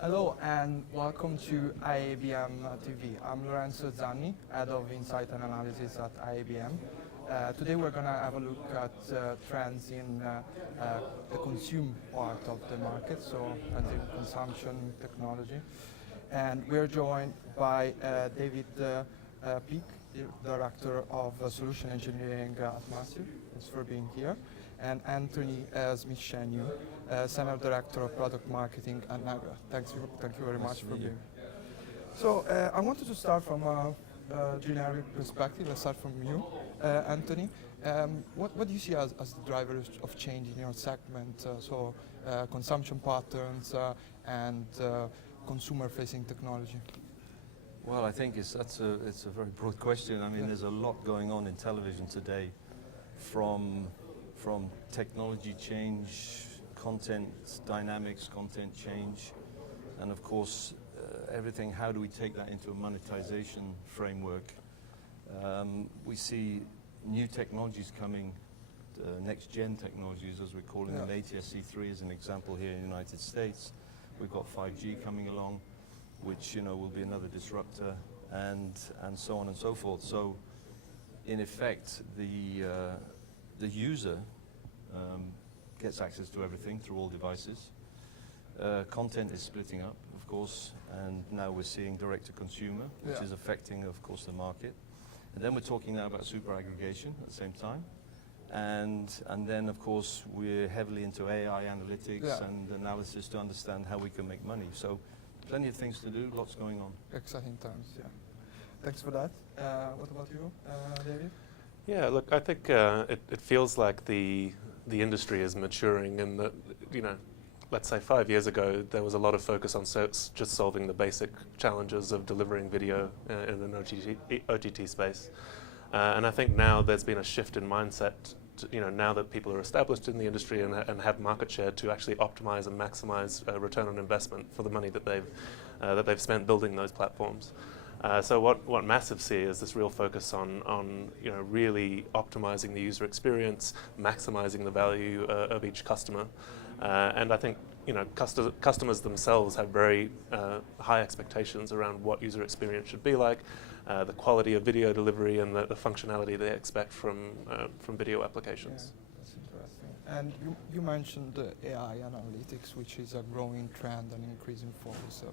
Hello and welcome to IABM TV. I'm Lorenzo Zanni, Head of Insight and Analysis at IABM. Today we're going to have a look at trends in the consume part of the market, so consumption technology. And we're joined by David Peak, Director of Solution Engineering at Massive. Thanks for being here. And Anthony Smith-Chaigneau, Senior Director of Product Marketing at Nagra. Thank you very much for being here. So I wanted to start from a generic perspective. Let's start from you, Anthony. What do you see as the drivers of change in your segment? Consumption patterns and consumer-facing technology. Well, I think it's a very broad question. I mean, there's a lot going on in television today, from technology change, content dynamics, content change, and of course everything. How do we take that into a monetization framework? We see new technologies coming, next-gen technologies, as we're calling them. ATSC3 is an example here in the United States. We've got 5G coming along, which will be another disruptor, and so on and so forth. So, in effect, the user gets access to everything through all devices. Content is splitting up, of course, and now we're seeing direct-to-consumer, which is affecting, of course, the market. And then we're talking now about super aggregation at the same time. And then, of course, we're heavily into AI analytics and analysis to understand how we can make money. So, plenty of things to do, lots going on. Exciting times, yeah. Thanks for that. What about you, David? Yeah, look, I think it feels like the industry is maturing, and that, let's say 5 years ago, there was a lot of focus on just solving the basic challenges of delivering video in an OTT space. And I think now there's been a shift in mindset, now that people are established in the industry and have market share, to actually optimize and maximize return on investment for the money that they've spent building those platforms. So what Massive see is this real focus on really optimizing the user experience, maximizing the value of each customer. And I think customers themselves have very high expectations around what user experience should be like, the quality of video delivery, and the functionality they expect from video applications. Yeah, that's interesting. And you mentioned AI analytics, which is a growing trend and increasing focus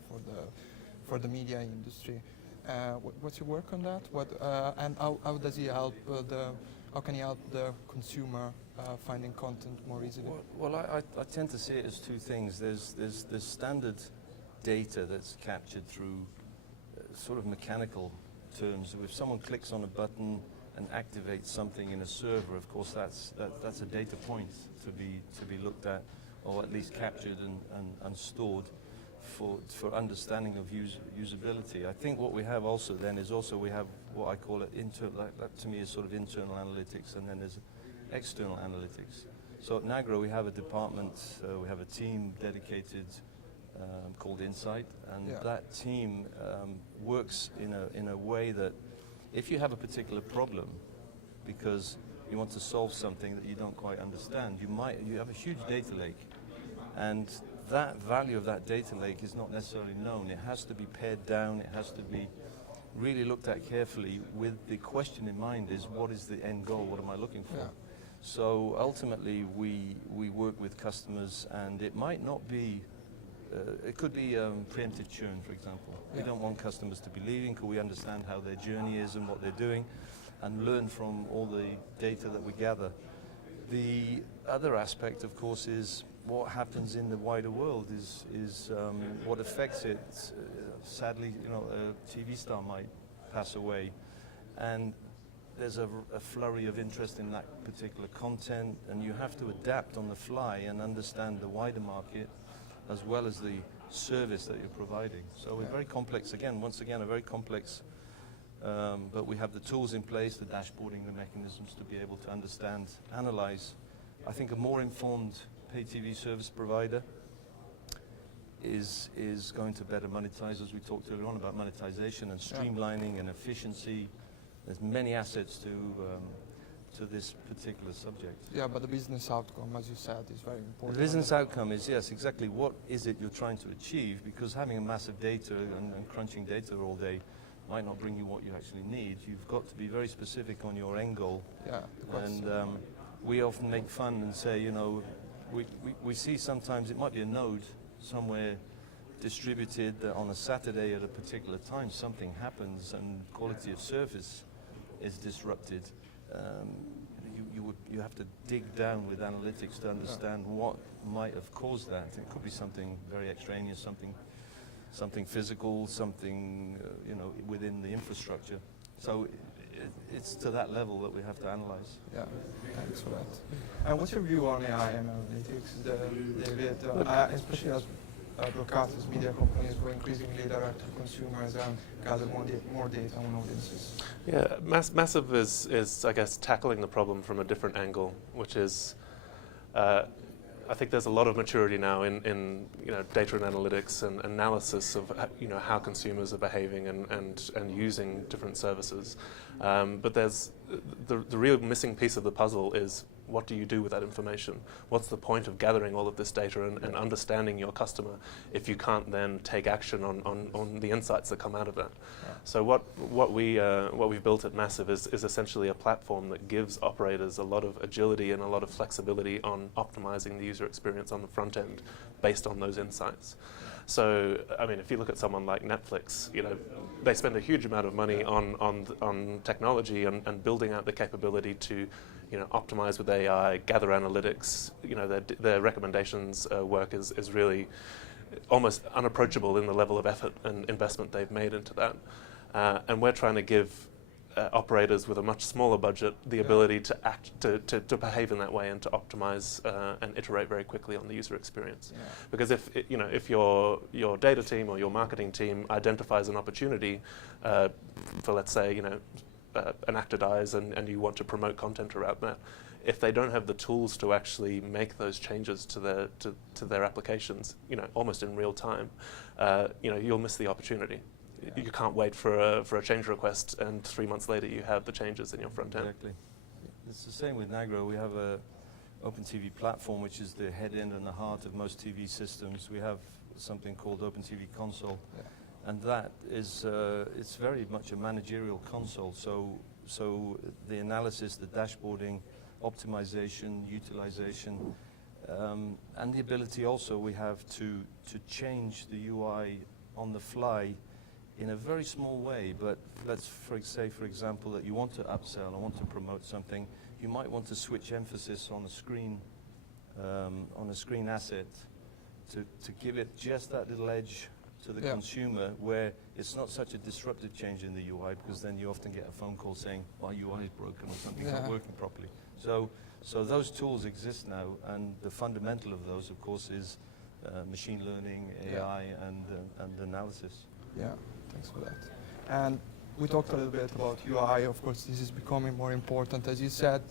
for the media industry. What's your work on that? And how does he help how can he help the consumer finding content more easily? Well, I tend to see it as two things. There's standard data that's captured through sort of mechanical terms. If someone clicks on a button and activates something in a server, of course that's a data point to be looked at, or at least captured and stored for understanding of usability. I think what we have also then is we have what I call it that to me is sort of internal analytics, and then there's external analytics. So at Nagra we have a department, we have a team dedicated called Insight, and that team works in a way that if you have a particular problem because you want to solve something that you don't quite understand, you have a huge data lake, and that value of that data lake is not necessarily known. It has to be pared down, it has to be really looked at carefully with the question in mind is, what is the end goal, what am I looking for? Yeah. So ultimately we work with customers, and it might not be, it could be preemptive churn, for example. We don't want customers to be leaving. Could we understand how their journey is and what they're doing, and learn from all the data that we gather? The other aspect, of course, is what happens in the wider world is what affects it. Sadly, a TV star might pass away, and there's a flurry of interest in that particular content, and you have to adapt on the fly and understand the wider market as well as the service that you're providing. So we're very complex, once again, a very complex, but we have the tools in place, the dashboarding, the mechanisms to be able to understand, analyze. I think a more informed pay TV service provider is going to better monetize, as we talked earlier on about monetization and streamlining and efficiency. There's many assets to this particular subject. Yeah, but the business outcome, as you said, is very important. The business outcome is, yes, exactly what is it you're trying to achieve, because having a massive data and crunching data all day might not bring you what you actually need. You've got to be very specific on your end goal. Yeah, And we often make fun and say, you know, we see sometimes it might be a node somewhere distributed that on a Saturday at a particular time something happens and quality of service is disrupted. You have to dig down with analytics to understand what might have caused that. It could be something very extraneous, something physical, something you know, within the infrastructure. So it's to that level that we have to analyze. Yeah, thanks for that. And what's your view on AI and analytics, David? Especially as broadcasters, media companies go increasingly direct to consumers and gather more data on audiences. Yeah, Massive is, I guess, tackling the problem from a different angle, which is, I think there's a lot of maturity now in you know, data and analytics and analysis of you know, how consumers are behaving and using different services. But there's the real missing piece of the puzzle is, what do you do with that information? What's the point of gathering all of this data and understanding your customer if you can't then take action on the insights that come out of that? Yeah. So what we've built at Massive is essentially a platform that gives operators a lot of agility and a lot of flexibility on optimizing the user experience on the front end based on those insights. So, I mean, if you look at someone like Netflix, you know, they spend a huge amount of money on technology and building out the capability to, you know, optimize with AI, gather analytics. You know, their recommendations work is really almost unapproachable in the level of effort and investment they've made into that. And we're trying to give operators with a much smaller budget the ability to act, to behave in that way and to optimize and iterate very quickly on the user experience. Yeah. Because if your data team or your marketing team identifies an opportunity for, let's say, you know, an actor dies and you want to promote content around that, if they don't have the tools to actually make those changes to their applications, you know, almost in real time, you know, you'll miss the opportunity. You can't wait for a change request and 3 months later you have the changes in your front end. Exactly. It's the same with Nagra. We have a Open TV platform, which is the head end and the heart of most TV systems. We have something called Open TV Console, and that is it's very much a managerial console. So the analysis, the dashboarding, optimization, utilization, and the ability also we have to change the UI on the fly in a very small way. But let's say, for example, that you want to upsell or want to promote something, you might want to switch emphasis on a screen asset to give it just that little edge to the consumer, where it's not such a disruptive change in the UI, because then you often get a phone call saying, my UI is broken or something's not working properly. So those tools exist now, and the fundamental of those, of course, is machine learning, AI, and analysis. Yeah, thanks for that. And we talked a little bit about UI. Of course, this is becoming more important, as you said.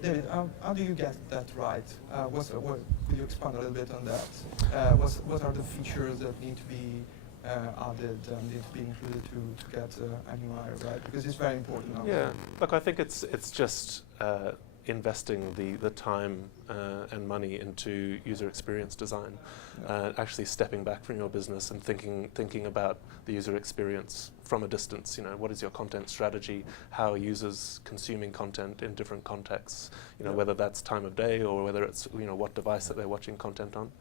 David, how do you get that right? Could you expand a little bit on that? What are the features that need to be added and need to be included to get an UI right? Because it's very important now. Yeah, look, I think it's just investing the time and money into user experience design, actually stepping back from your business and thinking about the user experience from a distance. You know, what is your content strategy? How are users consuming content in different contexts? You know, whether that's time of day or whether it's, you know, what device that they're watching content on.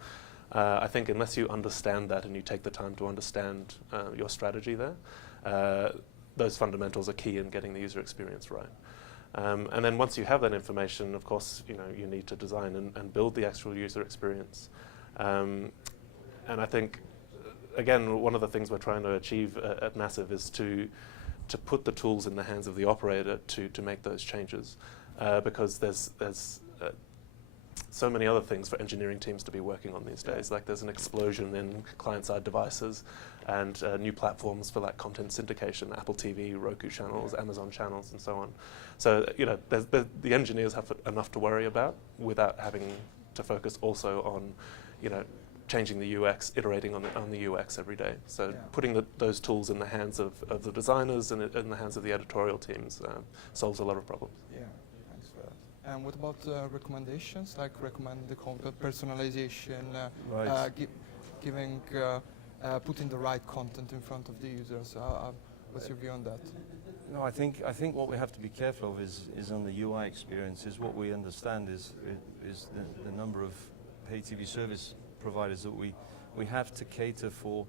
I think unless you understand that and you take the time to understand your strategy there, those fundamentals are key in getting the user experience right. And then once you have that information, of course, you know, you need to design and build the actual user experience. And I think, again, one of the things we're trying to achieve at Massive is to put the tools in the hands of the operator to make those changes, because there's so many other things for engineering teams to be working on these days. Like, there's an explosion in client-side devices and new platforms for like content syndication, Apple TV, Roku channels, Amazon channels, and so on. So, you know, the engineers have enough to worry about without having to focus also on, you know, changing the UX, iterating on the UX every day. So Yeah. putting those tools in the hands of the designers and in the hands of the editorial teams solves a lot of problems. Yeah, thanks for that. And what about recommendations, like recommend the content, personalization, Right. giving, putting the right content in front of the users? What's your view on that? No, I think what we have to be careful of is on the UI experience. Is what we understand is the number of pay TV service providers that we have to cater for.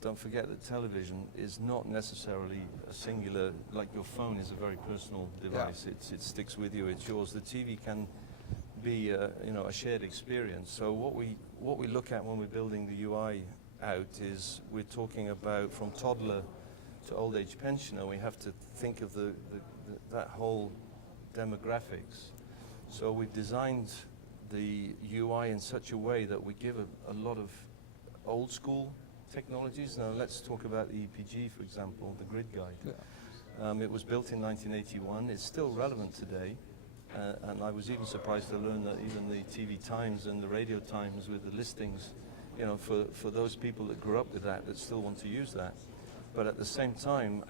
Don't forget that television is not necessarily a singular, like your phone is a very personal device. Yeah. It sticks with you. It's yours. The TV can be a shared experience. So what we look at when we're building the UI out is we're talking about from toddler to old age pensioner. We have to think of that whole demographics. So we've designed the UI in such a way that we give a lot of old school technologies. Now let's talk about the EPG, for example, the grid guide. Yeah. It was built in 1981. It's still relevant today. And I was even surprised to learn that even the TV Times and the Radio Times with the listings, for those people that grew up with that still want to use that. But at the same time,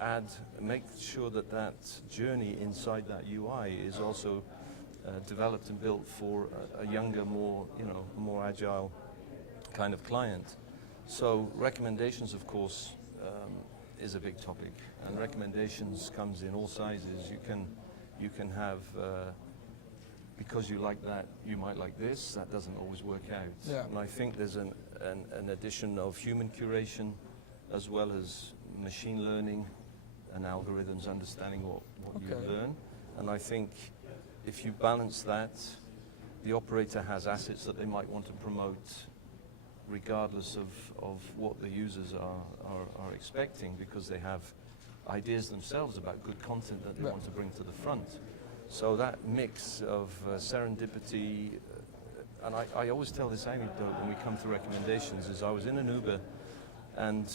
make sure that journey inside that UI is also developed and built for a younger, more agile kind of client. So recommendations, of course, is a big topic, and recommendations comes in all sizes. You can have because you like that, you might like this. That doesn't always work out. Yeah. And I think there's an addition of human curation as well as machine learning and algorithms understanding what you learn. And I think if you balance that, the operator has assets that they might want to promote regardless of what the users are expecting, because they have ideas themselves about good content that they want to bring to the front. So that mix of serendipity, and I always tell this anecdote when we come to recommendations, is I was in an Uber and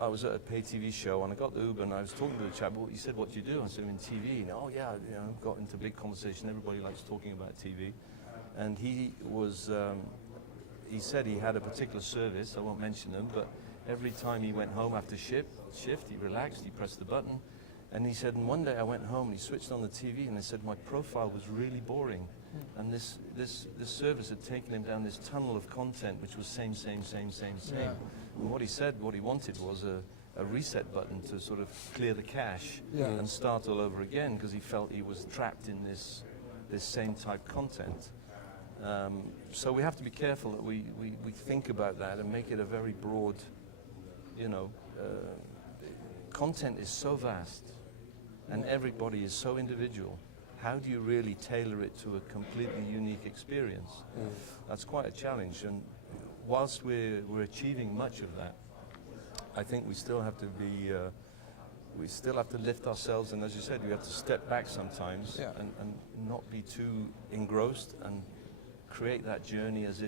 I was at a pay TV show and I got the Uber and I was talking to the chap. Well, he said, "What do you do?" I said, "I'm in TV." And, "Oh yeah, got into big conversation. Everybody likes talking about TV." And he was, he said he had a particular service. I won't mention them, but every time he went home after shift, he relaxed, he pressed the button. And he said, and one day I went home and he switched on the TV and he said my profile was really boring. And this service had taken him down this tunnel of content, which was same. Yeah. And what he said, what he wanted was a reset button to sort of clear the cache and start all over again, because he felt he was trapped in this same type content. So we have to be careful that we think about that and make it a very broad, content is so vast and everybody is so individual. How do you really tailor it to a completely unique experience? That's quite a challenge, and whilst we're achieving much of that, I think we still have to be, we still have to lift ourselves, and as you said, we have to step back sometimes and not be too engrossed and create that journey as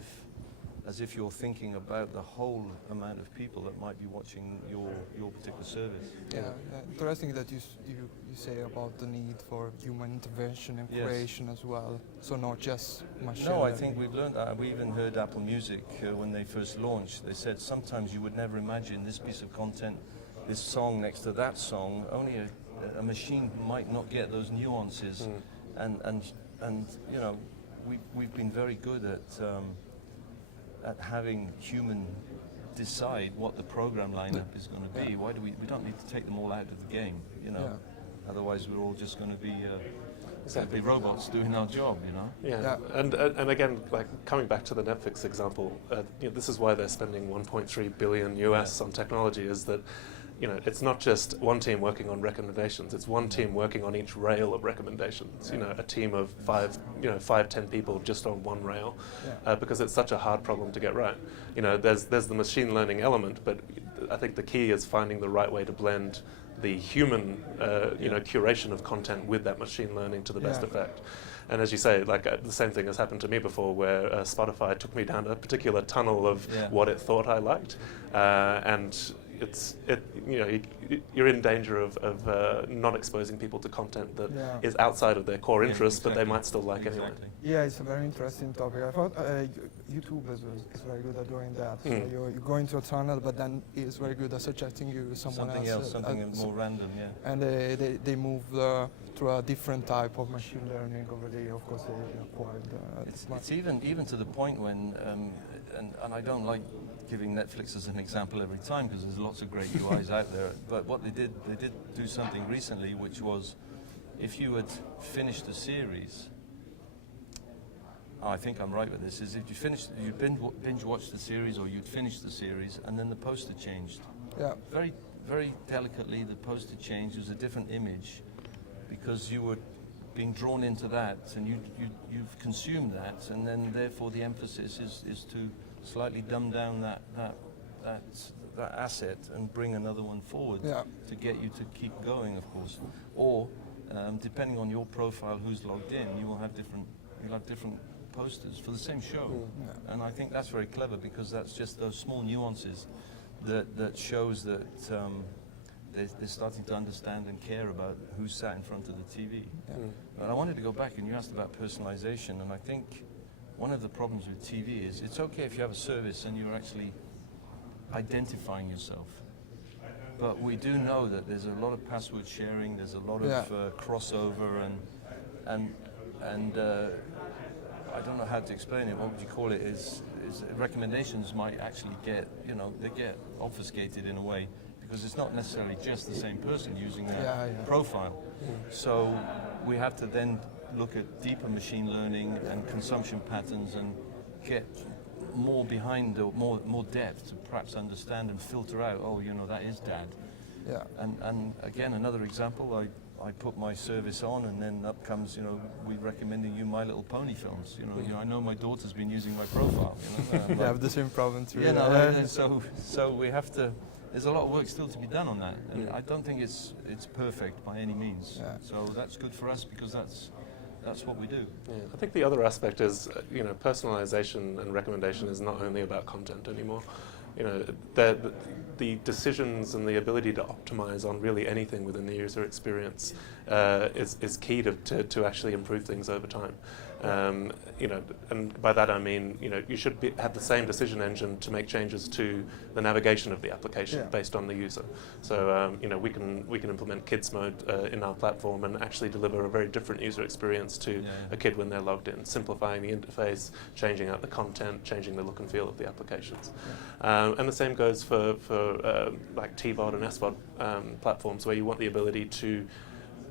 if you're thinking about the whole amount of people that might be watching your particular service. Yeah, interesting that you say about the need for human intervention and creation as well, so not just machine learning. I think we've learned that. We even heard Apple Music when they first launched. They said sometimes you would never imagine this piece of content, this song next to that song. Only a machine might not get those nuances, and we've been very good at having human decide what the program lineup is going to be. Why do we don't need to take them all out of the game, Otherwise we're all just going to be robots doing our job, Yeah. And again, like coming back to the Netflix example, this is why they're spending 1.3 billion US on technology, is that it's not just one team working on recommendations, it's one team working on each rail of recommendations, a team of 5-10 people just on one rail, because it's such a hard problem to get right. There's the machine learning element, but I think the key is finding the right way to blend the human, curation of content with that machine learning to the best effect. And as you say, like the same thing has happened to me before, where Spotify took me down a particular tunnel of what it thought I liked, and you're in danger of not exposing people to content that Yeah. is outside of their core interests, but they exactly. might still like anyway. Yeah, it's a very interesting topic. I thought YouTube is very good at doing that. So you go into a channel, but then it's very good at suggesting you Something else, something more random, yeah. And they move through a different type of machine learning over the year. Of course, they acquired. It's even to the point when, and I don't like giving Netflix as an example every time because there's lots of great UIs out there. But what they did do something recently, which was, if you had finished a series. I think I'm right with this, is if you binge watched the series or you'd finished the series and then the poster changed. Yeah. Very, very delicately the poster changed. It was a different image because you were being drawn into that and you've consumed that, and then therefore the emphasis is to slightly dumb down that asset and bring another one forward to get you to keep going, of course. Or depending on your profile, who's logged in, you'll have different posters for the same show. And I think that's very clever because that's just those small nuances that shows that they're starting to understand and care about who's sat in front of the TV. But I wanted to go back, and you asked about personalization, and I think one of the problems with TV is it's okay if you have a service and you're actually identifying yourself. But we do know that there's a lot of password sharing, there's a lot of crossover, and I don't know how to explain it. What would you call it? Is recommendations might actually get, they get obfuscated in a way because it's not necessarily just the same person using that profile. So we have to then look at deeper machine learning and consumption patterns and get more behind or more depth to perhaps understand and filter out. Oh, that is dad. Yeah. And again, another example. I put my service on, and then up comes, we recommending you My Little Pony films. I know my daughter's been using my profile. They have the same problem too. So we have to. There's a lot of work still to be done on that, and I don't think it's perfect by any means. Yeah. So that's good for us because that's what we do. Yeah. I think the other aspect is, personalization and recommendation is not only about content anymore. The decisions and the ability to optimize on really anything within the user experience is key to actually improve things over time. And by that I mean, you should have the same decision engine to make changes to the navigation of the application based on the user. So we can implement kids mode in our platform and actually deliver a very different user experience to a kid when they're logged in, simplifying the interface, changing out the content, changing the look and feel of the applications. And the same goes for like TVOD and SVOD platforms, where you want the ability to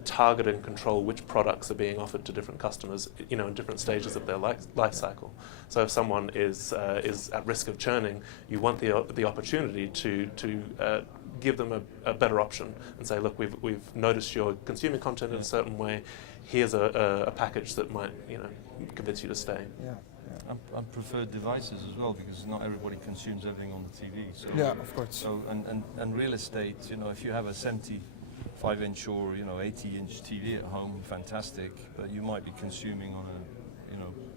target and control which products are being offered to different customers, in different stages of their life cycle. So if someone is at risk of churning, you want the opportunity to give them a better option and say, look, we've noticed you're consuming content in a certain way. Here's a package that might convince you to stay. I prefer devices as well because not everybody consumes everything on the TV. So of course. So and real estate, if you have a 75-inch or 80-inch TV at home, fantastic. But you might be consuming on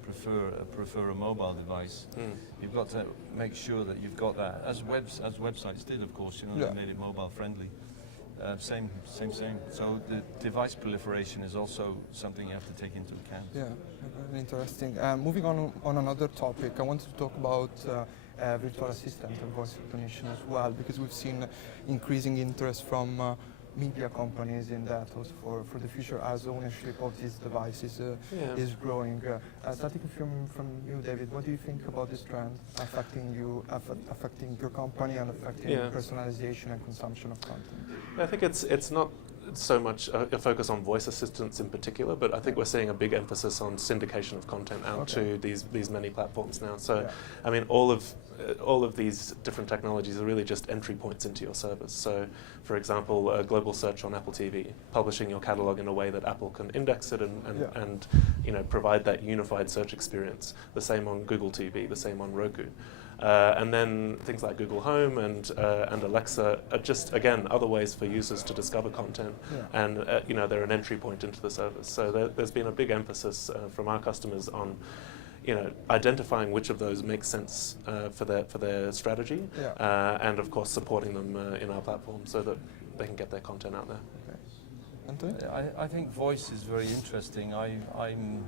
prefer a mobile device. You've got to make sure that you've got that, as websites did, of course. They made it mobile friendly. Same. So the device proliferation is also something you have to take into account. Yeah, very interesting. Moving on another topic, I wanted to talk about virtual assistant and voice recognition as well, because we've seen increasing interest from media companies in that also for the future as ownership of these devices is growing. Starting from you, David, what do you think about this trend affecting your company and affecting personalization and consumption of content? I think it's not so much a focus on voice assistants in particular, but I think we're seeing a big emphasis on syndication of content out to these many platforms now. So, I mean, all of these different technologies are really just entry points into your service. So, for example, global search on Apple TV, publishing your catalog in a way that Apple can index it and provide that unified search experience. The same on Google TV, the same on Roku. And then things like Google Home and Alexa are just, again, other ways for users to discover content, and they're an entry point into the service. So there's been a big emphasis from our customers on identifying which of those makes sense for their strategy, and of course supporting them in our platform so that they can get their content out there. Okay. Anthony? I think voice is very interesting. I'm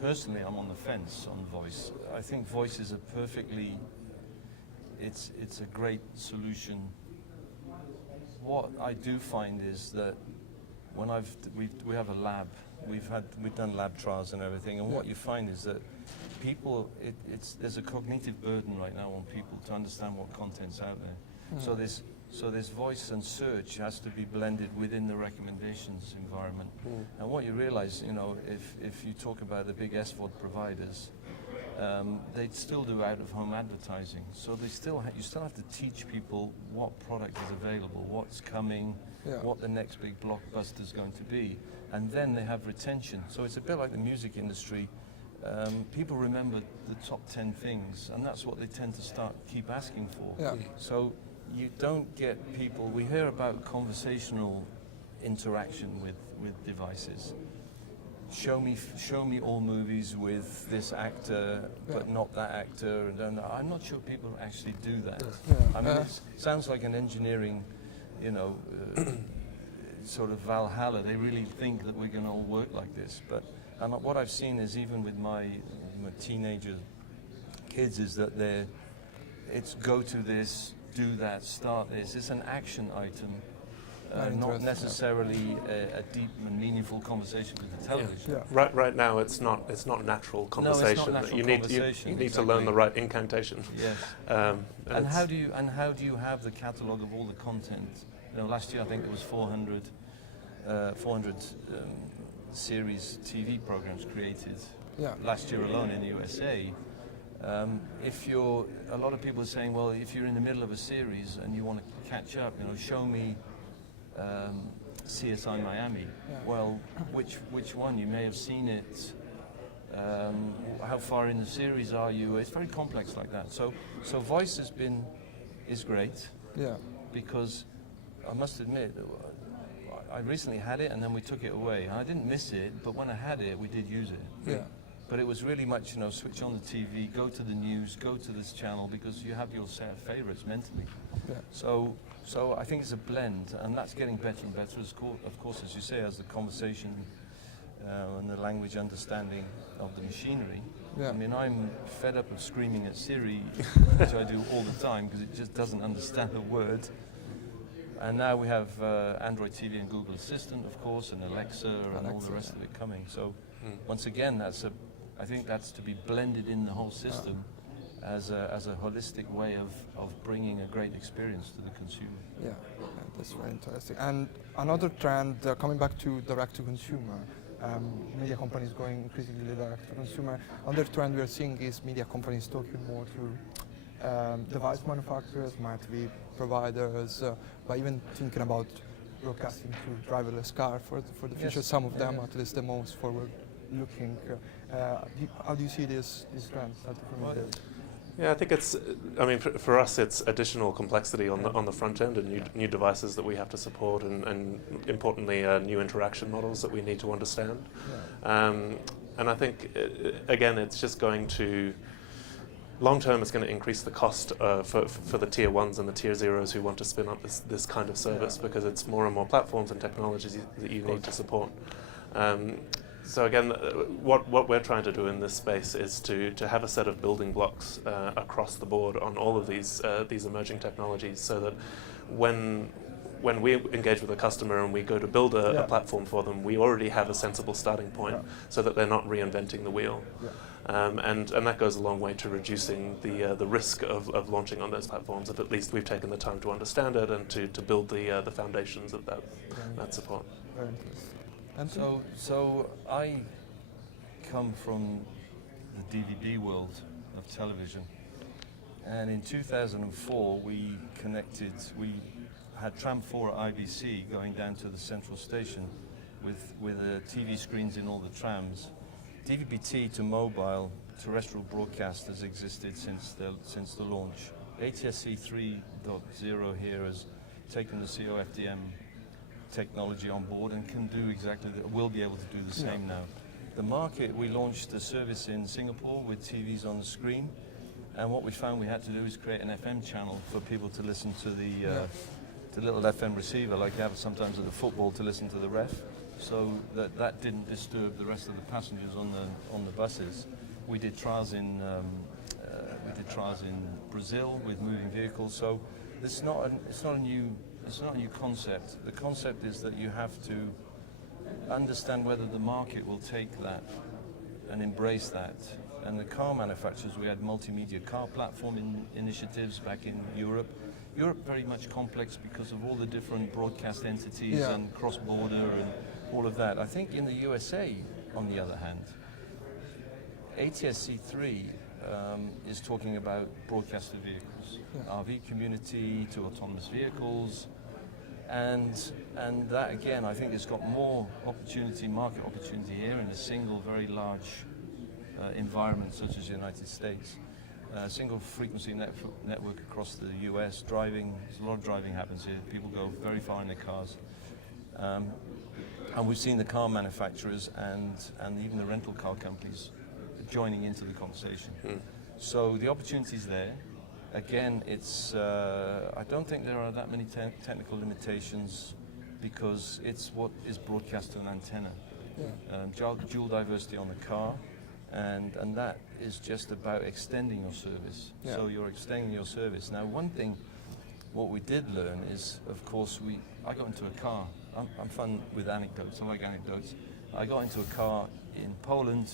personally, I'm on the fence on voice. I think voice is it's a great solution. What I do find is that when we have a lab, we've done lab trials and everything, and what you find is that people, there's a cognitive burden right now on people to understand what content's out there. So this voice and search has to be blended within the recommendations environment. And what you realize, if you talk about the big SVOD providers, they still do out-of-home advertising. So you still have to teach people what product is available, what's coming, what the next big blockbuster is going to be. And then they have retention. So it's a bit like the music industry. People remember the top 10 things, and that's what they tend to keep asking for. Yeah. So you don't get people, we hear about conversational interaction with devices. Show me all movies with this actor, but not that actor. And I'm not sure people actually do that. I mean, it sounds like an engineering, sort of Valhalla. They really think that we're going to all work like this. And what I've seen is even with my teenager kids is that it's go to this, do that, start this. It's an action item. Not necessarily a deep and meaningful conversation with the television. Right now, it's not natural conversation. No, it's not natural conversation. You need to learn the right incantation. Yes. And how do you have the catalogue of all the content? Last year I think there was 400 series TV programs created. Last year alone in the USA. A lot of people are saying, well, if you're in the middle of a series and you want to catch up, show me CSI Miami. Well, which one? You may have seen it. How far in the series are you? It's very complex like that. So voice is great. Because I must admit, I recently had it and then we took it away. I didn't miss it, but when I had it, we did use it. But it was really much, switch on the TV, go to the news, go to this channel, because you have your set of favorites mentally. So I think it's a blend, and that's getting better and better, of course, as you say, as the conversation and the language understanding of the machinery. I mean, I'm fed up of screaming at Siri, which I do all the time, because it just doesn't understand a word. And now we have Android TV and Google Assistant, of course, and Alexa and all the rest of it coming. So once again, I think that's to be blended in the whole system as a holistic way of bringing a great experience to the consumer. That's very interesting. And another trend, coming back to direct-to-consumer, media companies going increasingly direct-to-consumer. Another trend we're seeing is media companies talking more to device manufacturers, smart TV providers, but even thinking about broadcasting to driverless car for the future. Some of them, at least the most forward-looking. How do you see these trends? I think for us, it's additional complexity on the front end and new devices that we have to support, and importantly, new interaction models that we need to understand. And I think, again, it's just going to, long term, it's going to increase the cost for the tier ones and the tier zeros who want to spin up this kind of service, because it's more and more platforms and technologies that you need to support. So again, what we're trying to do in this space is to have a set of building blocks across the board on all of these emerging technologies, so that when we engage with a customer and we go to build a platform for them, we already have a sensible starting point, so that they're not reinventing the wheel. And that goes a long way to reducing the risk of launching on those platforms, if at least we've taken the time to understand it and to build the foundations of that support. Very interesting. So I come from the DVD world of television, and in 2004 we had Tram 4 at IBC going down to the central station with TV screens in all the trams. DVB-T to mobile terrestrial broadcast has existed since the launch. ATSC 3.0 here has taken the COFDM technology on board and can do exactly that. We'll be able to do the same now. The market, we launched a service in Singapore with TVs on the screen, and what we found we had to do is create an FM channel for people to listen to the little FM receiver, like you have sometimes at the football to listen to the ref, so that didn't disturb the rest of the passengers on the buses. We did trials in Brazil with moving vehicles, so it's not a new concept. The concept is that you have to understand whether the market will take that and embrace that. And the car manufacturers, we had multimedia car platform initiatives back in Europe. Europe very much complex because of all the different broadcast entities and cross-border and all of that. I think in the USA, on the other hand, ATSC3 is talking about broadcasted vehicles, RV community to autonomous vehicles, and that again I think has got more opportunity, market opportunity here in a single very large environment such as the United States. Single frequency network across the US, driving, there's a lot of driving happens here, people go very far in their cars. And we've seen the car manufacturers and even the rental car companies joining into the conversation. So the opportunity's there. Again, it's I don't think there are that many technical limitations because it's what is broadcast to an antenna. Dual diversity on the car, and that is just about extending your service. So you're extending your service. Now, one thing, what we did learn is, of course, I got into a car. I'm fun with anecdotes. I like anecdotes. I got into a car in Poland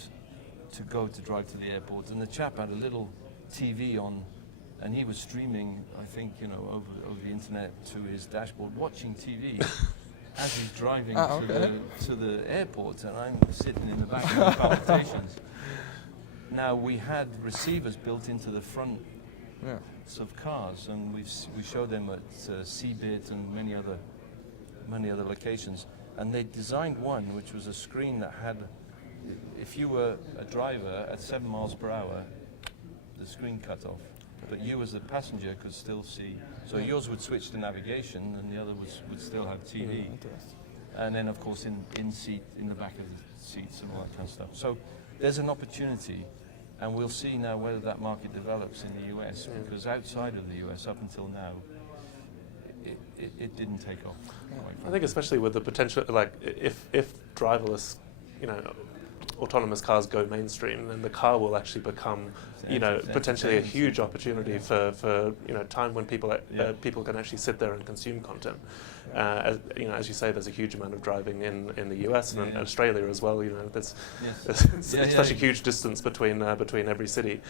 to drive to the airport, and the chap had a little TV on, and he was streaming, I think, over the internet to his dashboard, watching TV as he's driving to the airport, and I'm sitting in the back of the palpitations. Now, we had receivers built into the front of cars, and we showed them at CeBIT and many other locations, and they designed one which was a screen that had, if you were a driver at 7 miles per hour, the screen cut off, but you as a passenger could still see. So yours would switch to navigation, and the other would still have TV. And then, of course, in seat, in the back of the seats and all that kind of stuff. So there's an opportunity, and we'll see now whether that market develops in the US, because outside of the US, up until now, it didn't take off. I think especially with the potential, like if driverless, autonomous cars go mainstream, then the car will actually become, potentially a huge opportunity for time when people can actually sit there and consume content. As you say, there's a huge amount of driving in the US and Australia as well. There's such a huge distance between every city.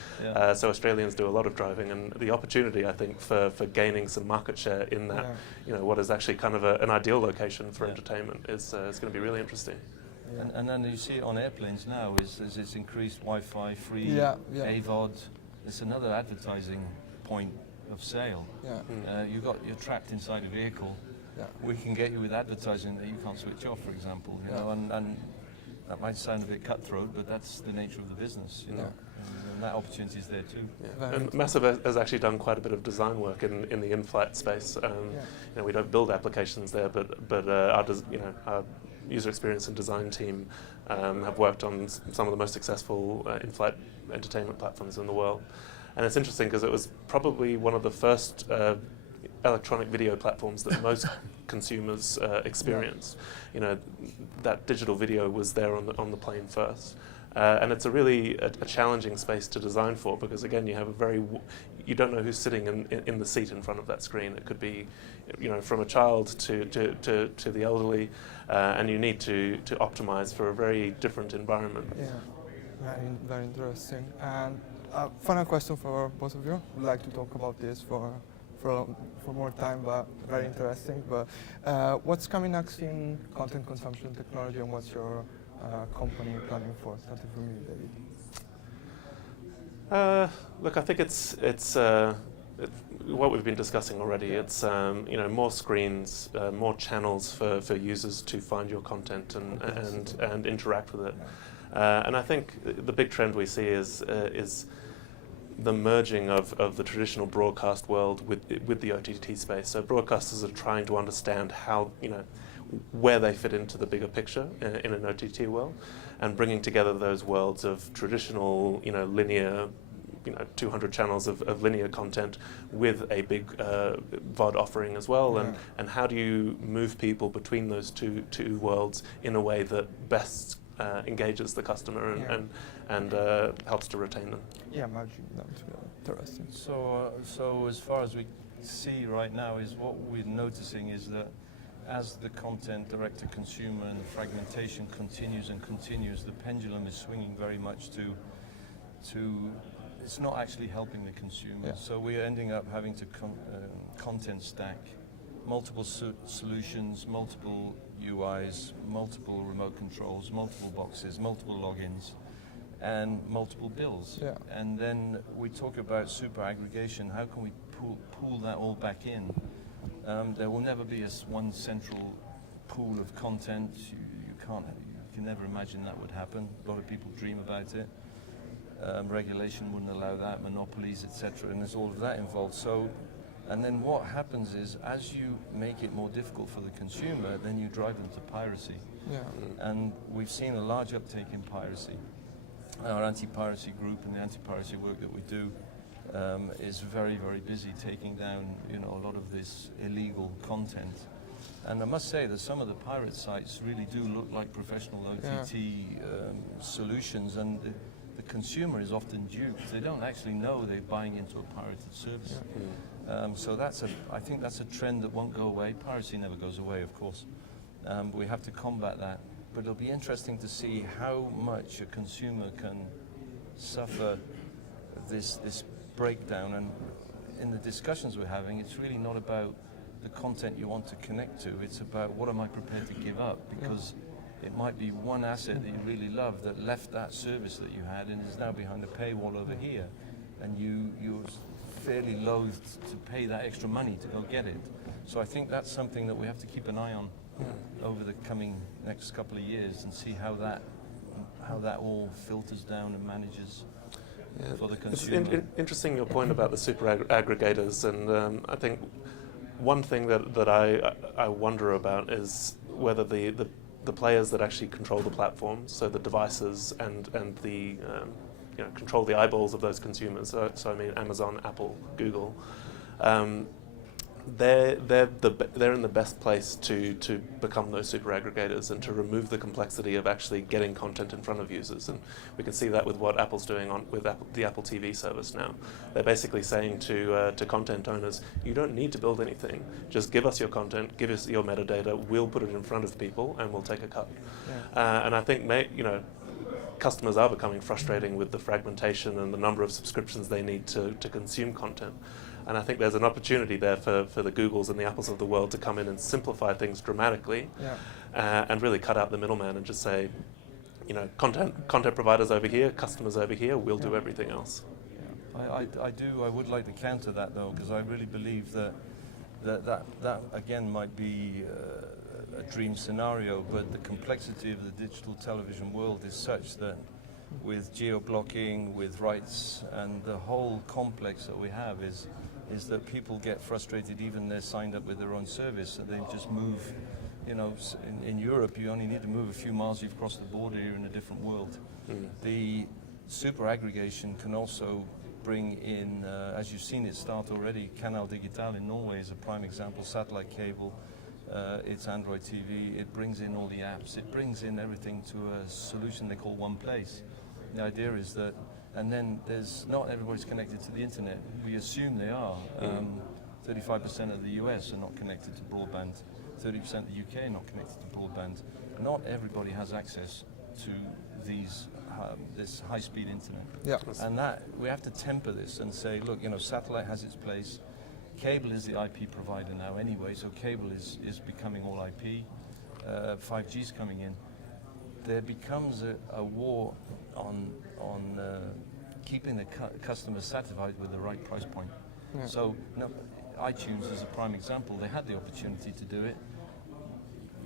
So Australians do a lot of driving, and the opportunity, I think, for gaining some market share in that, what is actually kind of an ideal location for entertainment is going to be really interesting. And then you see it on airplanes now, is it's increased Wi-Fi, free AVOD. It's another advertising point of sale. You're trapped inside a vehicle. We can get you with advertising that you can't switch off, for example. And that might sound a bit cutthroat, but that's the nature of the business. And that opportunity is there too. And Massive has actually done quite a bit of design work in the in-flight space. We don't build applications there, but our user experience and design team have worked on some of the most successful in-flight entertainment platforms in the world. And it's interesting because it was probably one of the first electronic video platforms that most consumers experience. That digital video was there on the plane first. And it's a really a challenging space to design for, because again, you have you don't know who's sitting in the seat in front of that screen. It could be, from a child to the elderly, and you need to optimize for a very different environment. Very, very interesting. And final question for both of you. I'd like to talk about this for more time, but very interesting. But what's coming next in content consumption technology, and what's your company planning for? Starting from you, David. Look, I think it's what we've been discussing already. It's more screens, more channels for users to find your content and interact with it. And I think the big trend we see is the merging of the traditional broadcast world with the OTT space. So broadcasters are trying to understand how where they fit into the bigger picture in an OTT world, and bringing together those worlds of traditional, linear, 200 channels of linear content with a big VOD offering as well, and how do you move people between those two worlds in a way that best engages the customer and helps to retain them. Yeah, imagine that's really interesting. So as far as we see right now is what we're noticing is that as the content direct to consumer and fragmentation continues and continues, the pendulum is swinging very much to it's not actually helping the consumer. Yeah. So we're ending up having to content stack multiple solutions, multiple UIs, multiple remote controls, multiple boxes, multiple logins, and multiple bills. Yeah. And then we talk about super aggregation. How can we pull that all back in? There will never be one central pool of content. You can never imagine that would happen. A lot of people dream about it. Regulation wouldn't allow that, monopolies, etc., and there's all of that involved. So, and then what happens is, as you make it more difficult for the consumer, then you drive them to piracy. Yeah. And we've seen a large uptake in piracy. Our anti-piracy group and the anti-piracy work that we do is very, very busy taking down, a lot of this illegal content. And I must say that some of the pirate sites really do look like professional OTT solutions, and the consumer is often duped. They don't actually know they're buying into a pirated service. Yeah. So I think that's a trend that won't go away. Piracy never goes away, of course. We have to combat that. But it'll be interesting to see how much a consumer can suffer this breakdown. And in the discussions we're having, it's really not about the content you want to connect to. It's about what am I prepared to give up, because it might be one asset that you really love that left that service that you had and is now behind a paywall over here, and you're fairly loath to pay that extra money to go get it. So I think that's something that we have to keep an eye on over the coming next couple of years, and see how that all filters down and manages for the consumer. It's interesting your point about the super aggregators, and I think one thing that I wonder about is whether the players that actually control the platform, so the devices and the control the eyeballs of those consumers. So I mean Amazon, Apple, Google. They're in the best place to become those super aggregators and to remove the complexity of actually getting content in front of users. And we can see that with what Apple's doing with the Apple TV service now. They're basically saying to content owners, you don't need to build anything. Just give us your content, give us your metadata. We'll put it in front of people, and we'll take a cut. Yeah. And I think customers are becoming frustrating with the fragmentation and the number of subscriptions they need to consume content. And I think there's an opportunity there for the Googles and the Apples of the world to come in and simplify things dramatically, and really cut out the middleman and just say, content providers over here, customers over here, we'll do everything else. I would like to counter that though, because I really believe that again might be a dream scenario, but the complexity of the digital television world is such that with geo-blocking, with rights, and the whole complex that we have is that people get frustrated even they're signed up with their own service, and they just move. In Europe you only need to move a few miles, you've crossed the border, you're in a different world. The super aggregation can also bring in, as you've seen it start already, Canal Digital in Norway is a prime example, satellite cable, it's Android TV, it brings in all the apps, it brings in everything to a solution they call One Place. The idea is that, and then not everybody's connected to the internet. We assume they are. 35% of the US are not connected to broadband. 30% of the UK are not connected to broadband. Not everybody has access to this high-speed internet. Yeah. And that we have to temper this and say, look, satellite has its place. Cable is the IP provider now anyway, so cable is becoming all IP. 5G's coming in. There becomes a war on keeping the customers satisfied with the right price point. Yeah. So iTunes is a prime example. They had the opportunity to do it.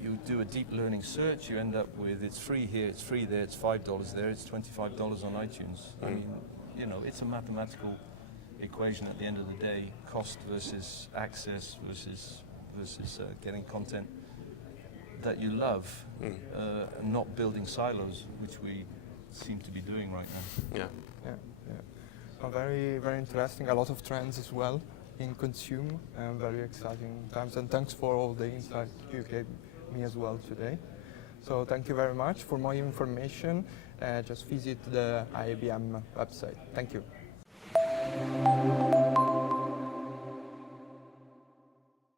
You do a deep learning search, you end up with it's free here, it's free there, it's $5 there, it's $25 on iTunes. I mean, it's a mathematical equation at the end of the day: cost versus access versus getting content. that you love, and not building silos, which we seem to be doing right now. Yeah. Yeah, yeah. Very, very interesting. A lot of trends as well in consume, and very exciting times. And thanks for all the insight you gave me as well today. So thank you very much. For more information, just visit the IABM website. Thank you.